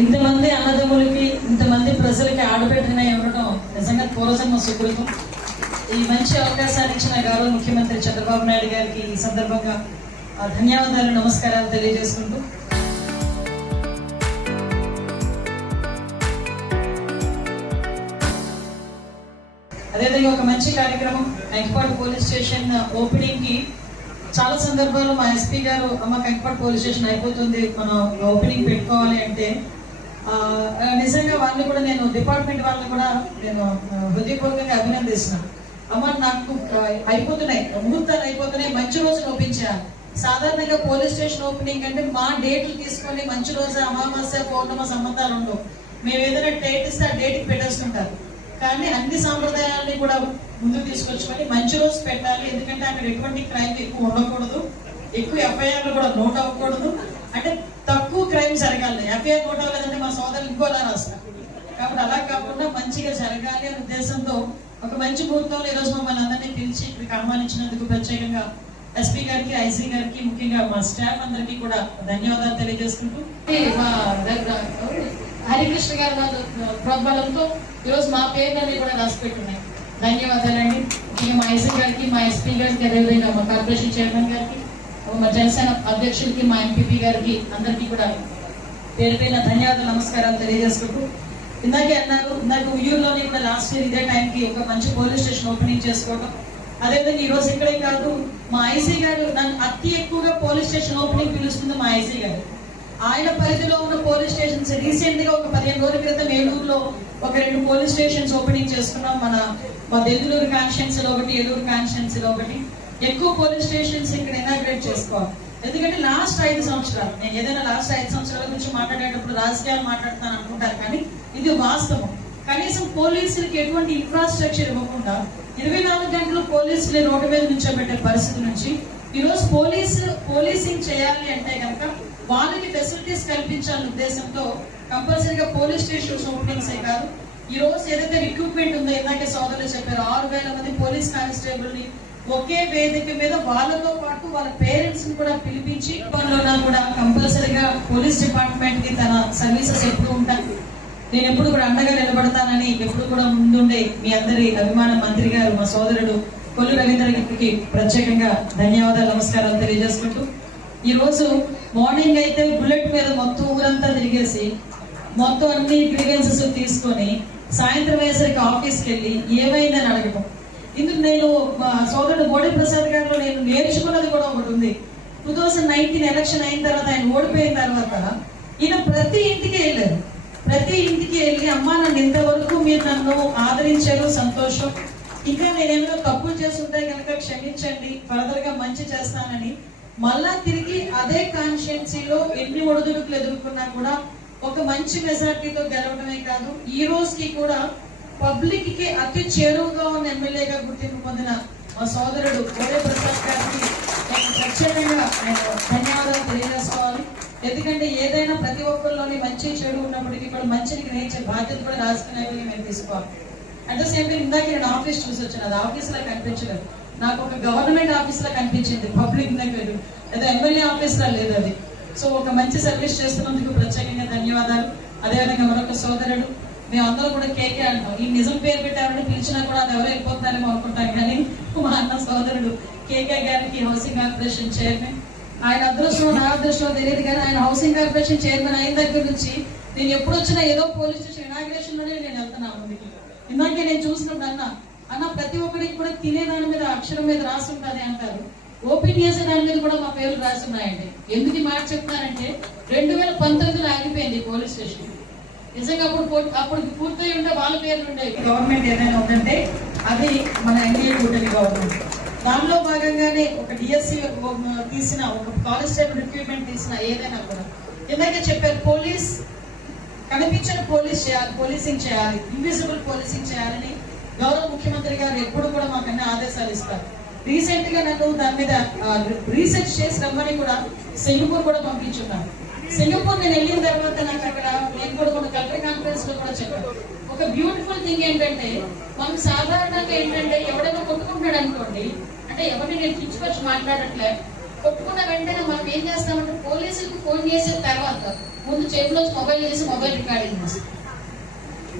ఇంతమంది అన్నదమ్ములకి ఇంతమంది ప్రజలకి ఆడబిడ్డనే ఇవ్వడం నిజంగా పూర్వజన్మ సుకృతం. ఈ మంచి అవకాశాన్ని ఇచ్చిన గౌరవ ముఖ్యమంత్రి చంద్రబాబు నాయుడు గారికి ఈ సందర్భంగా ధన్యవాదాలు, నమస్కారాలు తెలియజేసుకుంటూ అదేవిధంగా ఒక మంచి కార్యక్రమం కంకిపాడు పోలీస్ స్టేషన్ ఓపెనింగ్ కి చాలా సందర్భాల్లో మా ఎస్పీ గారు అమ్మ కంకిపాడు పోలీస్ స్టేషన్ అయిపోతుంది, మనం ఓపెనింగ్ పెట్టుకోవాలి అంటే నిజంగా వాళ్ళని కూడా నేను డిపార్ట్మెంట్ వాళ్ళని కూడా నేను హృదయపూర్వకంగా అభినందిస్తున్నాను. అమ్మ నాకు అయిపోతున్నాయి, ముహూర్తాలు అయిపోతున్నాయి, మంచి రోజులు ఓపించాలి. సాధారణంగా పోలీస్ స్టేషన్ ఓపెనింగ్ అంటే మా డేట్లు తీసుకొని మంచి రోజు అమావాస్య పౌర్ణమ సంబంధాలు ఉండవు. మేము ఏదైనా డేట్ ఇస్తే ఆ డేట్కి పెట్టేస్తుంటారు. కానీ అన్ని సాంప్రదాయాలని కూడా ముందుకు తీసుకొచ్చుకొని మంచి రోజు పెట్టాలి. ఎందుకంటే అక్కడ ఎటువంటి క్రైమ్ ఎక్కువ ఉండకూడదు, ఎక్కువ ఎఫ్ఐఆర్లు కూడా నోట్ అవ్వకూడదు. అంటే తక్కువ క్రైమ్ జరగాలి. ఎఫ్ఐఆర్ నోట్ అవ్వలేదంటే మా సోదరులు ఇంకోలా రాస్తారు. కాబట్టి అలా కాకుండా మంచిగా జరగాలి అనే ఉద్దేశంతో ఒక మంచి ముహూర్తంలో ఈరోజు మమ్మల్ని అందరినీ పిలిచి ఇక్కడికి ఆహ్వానించినందుకు ప్రత్యేకంగా ఎస్పీ గారికి, ఐసీ గారికి, ముఖ్యంగా మా స్టాఫ్ అందరికీ కూడా ధన్యవాదాలు తెలియజేసుకుంటూ మా హరికృష్ణ గారి ప్రోద్బలంతో ఈరోజు మా పేర్లన్నీ కూడా రాసి పెట్టున్నాయి. ధన్యవాదాలండి. ముఖ్యంగా మా ఐసీ గారికి, మా ఎస్పీ గారికి, అదేవిధంగా మా కార్పొరేషన్ చైర్మన్ గారికి, మా జనసేన అధ్యక్షులకి, మా ఎంపీపీ గారికి అందరికీ కూడా పేరు పేరున ధన్యవాదాలు, నమస్కారాలు తెలియజేసుకుంటూ ఇందాకే అన్నారు, ఇందాక ఉయ్యూరులోని కూడా లాస్ట్ ఇయర్ ఇదే టైంకి ఒక మంచి పోలీస్ స్టేషన్ ఓపెనింగ్ చేసుకోవడం. అదేవిధంగా ఈ రోజు ఇక్కడే కాదు, మా ఐసీ గారు నన్ను అతి ఎక్కువగా పోలీస్ స్టేషన్ ఓపెనింగ్ పిలుస్తుంది మా ఐసీ గారు. ఆయన పరిధిలో ఉన్న పోలీస్ స్టేషన్స్ రీసెంట్ గా ఒక 15 రోజుల క్రితం ఏలూరులో ఒక 2 పోలీస్ స్టేషన్స్ ఓపెనింగ్ చేసుకున్నాం. మా దెందులూరు కాన్స్టిట్యున్సీలో ఒకటి, ఏలూరు కాన్స్టిట్యున్సీలో ఒకటి. ఎక్కువ పోలీస్ స్టేషన్స్ ఇక్కడ ఇనాగ్రేట్ చేసుకోవాలి. ఎందుకంటే లాస్ట్ 5 సంవత్సరాలు నేను ఏదైనా లాస్ట్ 5 సంవత్సరాల గురించి మాట్లాడేటప్పుడు రాజకీయాలు మాట్లాడుతాను అనుకుంటారు, కానీ ఇది వాస్తవం. కనీసం పోలీసులకి ఎటువంటి ఇన్ఫ్రాస్ట్రక్చర్ ఇవ్వకుండా 24 గంటలు పోలీసులు రోడ్డు మీద నుంచోబెట్టే పరిస్థితి నుంచి ఈరోజు పోలీసింగ్ చేయాలి అంటే కనుక వాళ్ళకి ఫెసిలిటీస్ కల్పించాలనే ఉద్దేశంతో కంపల్సరీగా పోలీస్ స్టేషన్స్ ఓపెనింగ్సే కాదు, ఈ రోజు ఏదైతే రిక్రూట్మెంట్ ఉందో ఇందాకే సోదరులు చెప్పారు, 6000 మంది పోలీస్ కానిస్టేబుల్ ని ఒకే వేదిక మీద వాళ్ళతో పాటు వాళ్ళ పేరెంట్స్ ని కూడా పిలిపించి వాళ్ళలో కూడా కంపల్సరీగా పోలీస్ డిపార్ట్మెంట్ కి తన సర్వీసెస్ ఎప్పుడు ఉంటాయి, నేను ఎప్పుడు కూడా అండగా నిలబడతానని ఎప్పుడు కూడా ముందుండే మీ అందరి అభిమాన మంత్రి గారు మా సోదరుడు కొల్లు రవీంద్ర గారికి ప్రత్యేకంగా ధన్యవాదాలు, నమస్కారాలు తెలియజేసుకుంటూ ఈ రోజు మార్నింగ్ అయితే బుల్లెట్ మీద మొత్తం ఊరంతా తిరిగేసి మొత్తం అన్ని గ్రీవెన్సెస్ తీసుకొని సాయంత్రం అయ్యేసరికి ఆఫీస్కి వెళ్ళి ఏమైందని అడగడం. ఇందుకు నేను సోదరుడు మోడీ ప్రసాద్ గారు నేను నేర్చుకున్నది కూడా ఒకటి ఉంది. 2019 ఎలక్షన్ అయిన తర్వాత ఆయన ఓడిపోయిన తర్వాత ఈయన ప్రతి ఇంటికి వెళ్ళారు. ప్రతి ఇంటికి వెళ్ళి అమ్మా నన్ను ఇంతవరకు మీరు నన్ను ఆదరించారు, సంతోషం, ఇంకా నేనేమైనా తప్పులు చేస్తుంటే కనుక క్షమించండి, ఫర్దర్ గా మంచి చేస్తానని మళ్ళా తిరిగి అదే కాన్స్టిట్యున్సీలో ఎన్ని ఒడిదుడుకులు ఎదుర్కొన్నా కూడా ఒక మంచి మెజార్టీతో గెలవడమే కాదు, ఈ రోజుకి కూడా పబ్లిక్ కి అతి చేరువుగా ఉన్న ఎమ్మెల్యేగా గుర్తింపు పొందిన మా సోదరుడు మోడీ ప్రసాద్ గారికి నేను ప్రత్యేకంగా ధన్యవాదాలు తెలియజేసుకోవాలి. ఎందుకంటే ఏదైనా ప్రతి ఒక్కరిలోని మంచి చెడు ఉన్నప్పటికీ కూడా మంచిని గ్రహించే బాధ్యత కూడా రాజకీయ నాయకులు మేము తీసుకోవాలి. అట్ ద సేమ్ టైం ఇందాక నేను ఆఫీస్ చూసి వచ్చాను, అది ఆఫీస్ లా కనిపించలేదు, నాకు ఒక గవర్నమెంట్ ఆఫీస్ లా కనిపించింది, పబ్లిక్ దగ్గర ఏదో ఎమ్మెల్యే ఆఫీస్ లా లేదు అది. సో ఒక మంచి సర్వీస్ చేస్తున్నందుకు ప్రత్యేకంగా ధన్యవాదాలు. అదేవిధంగా మరొక సోదరుడు, మేమందరూ కూడా కేకే అంటాం, ఈ నిజం పేరు పెట్టామని పిలిచినా కూడా అది ఎవరో వెళ్ళిపోతున్నారేమో అనుకుంటాం, కానీ మా అన్న సోదరుడు కేకే గారికి హౌసింగ్ కార్పొరేషన్ చైర్మన్, ఆయన అదృష్టం నా అదృష్టం తెలియదు కానీ ఆయన హౌసింగ్ కార్పొరేషన్ చైర్మన్ అయిన దగ్గర నుంచి నేను ఎప్పుడు వచ్చినా ఏదో పోలీస్ స్టేషన్ ఇనాగ్రేషన్ లోనే నేను వెళ్తున్నాను ముందుకి. ఇందాకే నేను చూసినప్పుడు అన్న ప్రతి ఒక్కరికి కూడా తినే దాని మీద అక్షరం మీద రాసి ఉంటుంది అంటారు, ఓపెన్ చేసే దాని మీద కూడా మా పేర్లు రాసి ఉన్నాయండి. ఎందుకు ఈ మాట చెప్తున్నారంటే 2019లో ఆగిపోయింది పోలీస్ స్టేషన్. నిజంగా అప్పుడు పూర్తయి ఉంటే వాళ్ళ పేర్లు ఉండేవి. గవర్నమెంట్ ఏదైనా ఉందంటే అది మన ఎన్డీఏ కూటమి గవర్నమెంట్. దానిలో భాగంగానే ఒక డిఎస్సి తీసిన, ఒక కానిస్టేబుల్ రిక్రూట్మెంట్ తీసిన, ఏదైనా కూడా ఇందాకే చెప్పారు, పోలీస్ కనిపించిన పోలీస్ చేయాలి, పోలీసింగ్ చేయాలి, ఇన్విజిబుల్ పోలీసింగ్ చేయాలని గౌరవ ముఖ్యమంత్రి గారు ఎప్పుడు కూడా మాకు అన్ని ఆదేశాలు ఇస్తారు. రీసెంట్ గా నన్ను దాని మీద రీసెర్చ్ చేసి రమ్మని కూడా సింగపూర్ కూడా పంపించున్నాను. సింగపూర్ నేను వెళ్ళిన తర్వాత నాకు అక్కడ నేను కూడా కొన్ని కలెక్టర్ కాన్ఫరెన్స్ లో కూడా చెప్పాను, ఒక బ్యూటిఫుల్ థింగ్ ఏంటంటే మనకు సాధారణంగా ఏంటంటే ఎవడైనా కొట్టుకుంటున్నాడు అనుకోండి, అంటే ఎవరిని నేను కించుకొచ్చి మాట్లాడట్లే, కొట్టుకున్న వెంటనే మనం ఏం చేస్తామంటే పోలీసులకు ఫోన్ చేసిన తర్వాత ముందు చేతిలో మొబైల్ చేసి మొబైల్ రికార్డింగ్ చేస్తాం.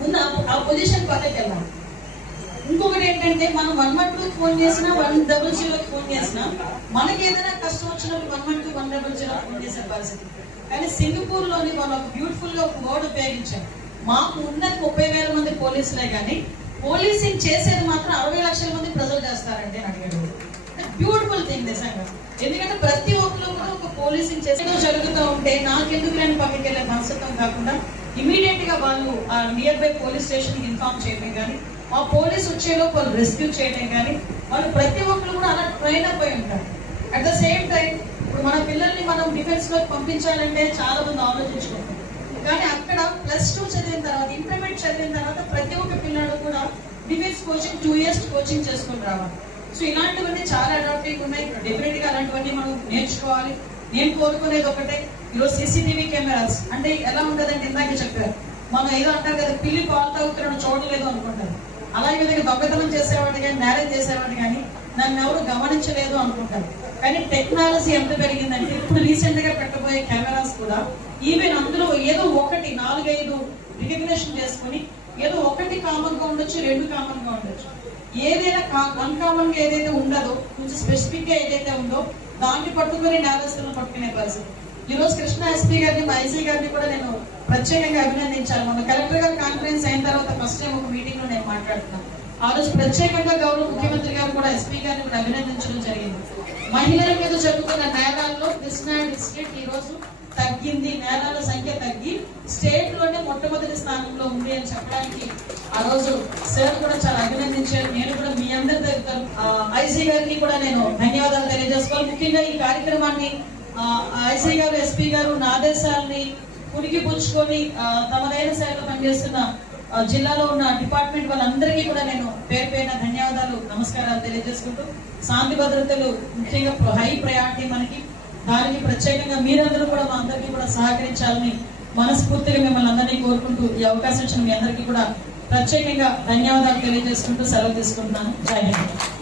ముందు ఆ పొజిషన్ పక్కకి వెళ్ళాలి. ఇంకొకటి ఏంటంటే మనం 112 ఫోన్ చేసినా 100 ఫోన్ చేసినా మనకి ఏదైనా కష్టం వచ్చినప్పుడు 112 100 ఫోన్ చేసే పరిస్థితి. కానీ సింగపూర్ లోని మనం బ్యూటిఫుల్ గా ఒక వర్డ్ ఉపయోగించాం. మాకు ఉన్నది 30,000 మంది పోలీసులే కానీ పోలీసింగ్ చేసేది మాత్రం 60 లక్షల మంది ప్రజలు చేస్తారంటే అని అడిగాడు. బ్యూటిఫుల్ థింగ్ నిజంగా. ఎందుకంటే ప్రతి ఒక్కరు కూడా ఒక పోలీసింగ్ చేసేదో జరుగుతూ ఉంటే నాకెందుకు నేను పక్కకి వెళ్ళే మనస్తత్వం కాకుండా ఇమీడియట్ గా వాళ్ళు ఆ నియర్ బై పోలీస్ స్టేషన్ కి ఇన్ఫార్మ్ చేయడం కానీ ఆ పోలీస్ వచ్చేలోపు వాళ్ళు రెస్క్యూ చేయడం కానీ వాళ్ళు ప్రతి ఒక్కరు కూడా అలా ట్రైన్ అప్ అయి ఉంటారు. అట్ ద సేమ్ టైం ఇప్పుడు మన పిల్లల్ని మనం డిఫెన్స్ లోకి పంపించాలంటే చాలా మంది ఆలోచించుకుంటాం. కానీ అక్కడ +2 చదివిన తర్వాత ఇంటర్మీడియట్ చదివిన తర్వాత ప్రతి ఒక్క పిల్లాడు కూడా డిఫెన్స్ కోచింగ్ 2 years కోచింగ్ చేసుకుని రావాలి. సో ఇలాంటివన్నీ చాలా అడాప్టివ్ ఉన్నాయి. డెఫినెట్ గా అలాంటివన్నీ మనం నేర్చుకోవాలి. నేను కోరుకునేది ఒకటే, ఈరోజు CCTV కెమెరాస్ అంటే ఎలా ఉంటుందంటే ఇందాక చెప్పారు, మనం ఏదో అంటారు కదా పిల్లి పాలు తాగుతున్నాడు చూడలేదు అనుకుంటారు. అలాగే విధంగా దొంగతనం చేసేవాడు కానీ నేరం చేసేవాడు కానీ నన్ను ఎవరు గమనించలేదు అనుకుంటారు. కానీ టెక్నాలజీ ఎంత పెరిగిందంటే ఇప్పుడు రీసెంట్ గా పెట్టబోయే కెమెరాస్ కూడా ఈవెన్ అందులో ఏదో ఒకటి 4-5 రికగ్నిషన్ చేసుకుని ఏదో ఒకటి కామన్ గా ఉండొచ్చు, 2 కామన్ గా ఉండొచ్చు. ఏదైనా అన్కామన్ గా ఏదైతే ఉండదో కొంచెం స్పెసిఫిక్ గా ఏదైతే ఉందో దాన్ని పట్టుకుని నేరస్తులను పట్టుకునే పరిస్థితి. ఈ రోజు కృష్ణ SP గారిని మా ఐసీ గారిని కూడా నేను ప్రత్యేకంగా అభినందించాలి. మన కలెక్టర్ గారు కాన్ఫరెన్స్ అయిన తర్వాత ఫస్ట్ టైం ఒక మీటింగ్ లో నేను మాట్లాడుతున్నాను. ఆ రోజు ప్రత్యేకంగా గౌరవ ముఖ్యమంత్రి గారు కూడా SP గారిని కూడా అభినందించడం జరిగింది. మహిళల మీద జరుగుతున్న నేరాల్లో కృష్ణా డిస్ట్రిక్ట్ ఈ రోజు తగ్గింది, నేరాల సంఖ్య తగ్గి స్టేట్ లోనే మొట్టమొదటి స్థానంలో ఉంది అని చెప్పడానికి ఆ రోజు సార్ కూడా చాలా అభినందించారు. నేను కూడా మీ అందరి దగ్గర ఐసీ గారికి కూడా నేను ధన్యవాదాలు తెలియజేసుకోవాలి. ముఖ్యంగా ఈ కార్యక్రమాన్ని ఐసీ గారు SP గారు నా ఆదేశాలని పునికి పుచ్చుకొని తమదైన శాఖలో పనిచేస్తున్న జిల్లాలో ఉన్న డిపార్ట్మెంట్ వాళ్ళందరికీ కూడా నేను పేరు పేరున ధన్యవాదాలు నమస్కారాలు తెలియజేసుకుంటూ శాంతి భద్రతలు ముఖ్యంగా హై ప్రయారిటీ మనకి. దానికి ప్రత్యేకంగా మీరందరూ కూడా మా అందరికీ కూడా సహకరించాలని మనస్ఫూర్తిగా మిమ్మల్ని అందరినీ కోరుకుంటూ ఈ అవకాశం ఇచ్చిన మీ అందరికీ కూడా ప్రత్యేకంగా ధన్యవాదాలు తెలియజేసుకుంటూ సెలవు తీసుకుంటున్నాను. జై హింద్.